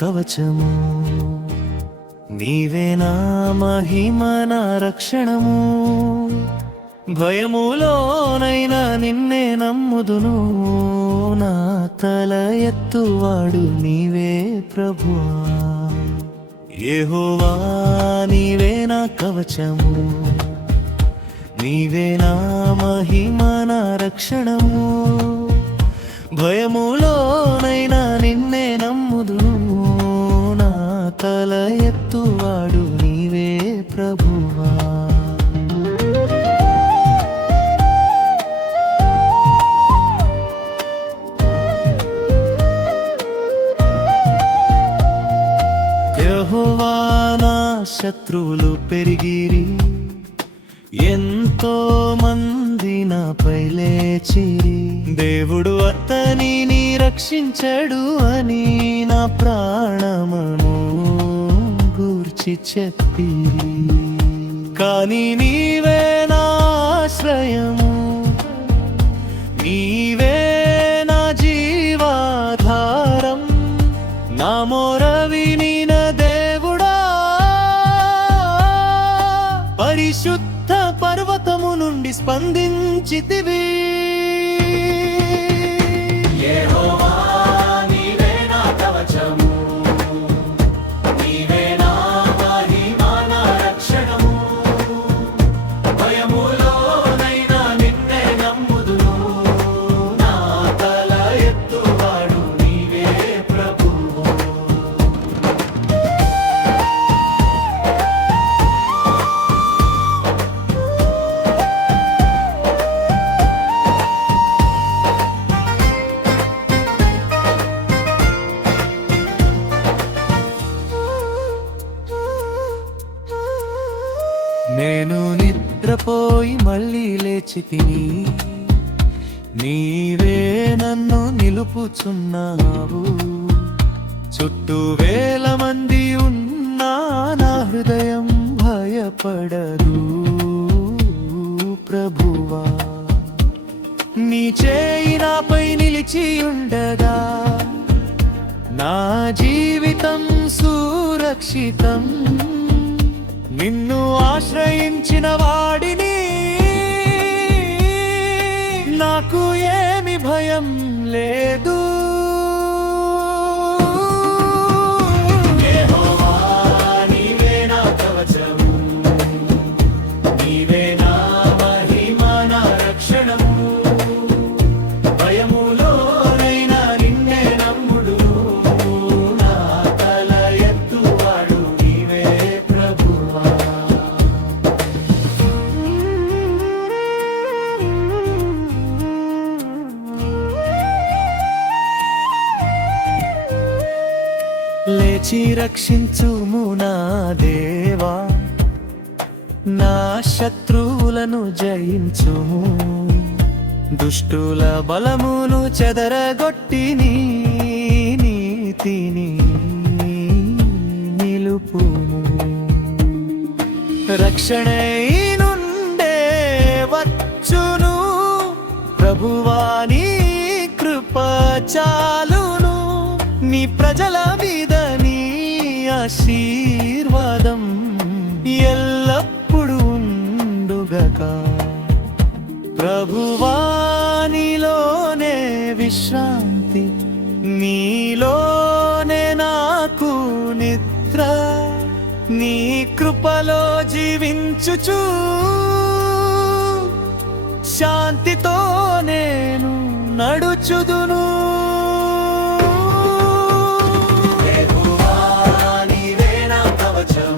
కవచము, నీవే నా మహిమ నా రక్షణము. భయములోనైనా నిన్నే నమ్ముదును, నా తల ఎత్తువాడు నీవే ప్రభువా. యెహోవా నీవే నా కవచము, నీవే నా మహిమ నా రక్షణము. భయములోనైనా నిన్నే నమ్ముదును, నా తల ఎత్తువాడు నీవే ప్రభువా. యెహోవా నా శత్రువులు పెరిగిరి, ఎంతో మంది నాపై లేచిరి. దేవుడు అతనిని రక్షించడు అని నా ప్రాణమును గూర్చి చెప్పిరి. కానీ నీవే నా ఆశ్రయము, నీవే నా జీవాధారం. నా మొర వినిన దేవుడా, పరిశుద్ధ పర్వతము నుండి స్పందించితివి. యెహోవా నీవే నా కవచము, నీవే నా మహిమ నా రక్షణము. భయములోనైనా నిన్నే నమ్ముదును, నా తల ఎత్తువాడు నీవే ప్రభువు. నేను నిద్రపోయి మళ్ళీ లేచి తిని, నీవే నన్ను నిలుపుచున్నావు. చుట్టూ వేల మంది ఉన్నా నా హృదయం భయపడదు ప్రభువా. నీ చేయి నాపై నిలిచి ఉండగా నా జీవితం సురక్షితం. నిన్ను ఆశ్రయించిన వాడిని నాకు ఏమి భయం లేదు. యెహోవా నీవే నా కవచము, నీవే నా మహిమ నా రక్షణము. భయములోనైనా నిన్నే నమ్ముదును, నా తల ఎత్తువాడు నీవే ప్రభువా. లేచి రక్షించుము నా దేవా, నా శత్రువులను జయించుము. దుష్టుల బలమును చెదరగొట్టి నీ నీతిని నిలుపుము. రక్షణై నుండే వచ్చును ప్రభువా, నీ కృప చాలును. నీ ప్రజల మీద నీ ఆశీర్వాదం ఎల్లప్పుడూ ఉండుగాక. ప్రభువా నీలోనే విశ్రాంతి, నీలోనే నాకు నిద్ర. నీ కృపలో జీవించుచు శాంతితో నేను నడుచుదును. యెహోవా నీవే నా కవచము,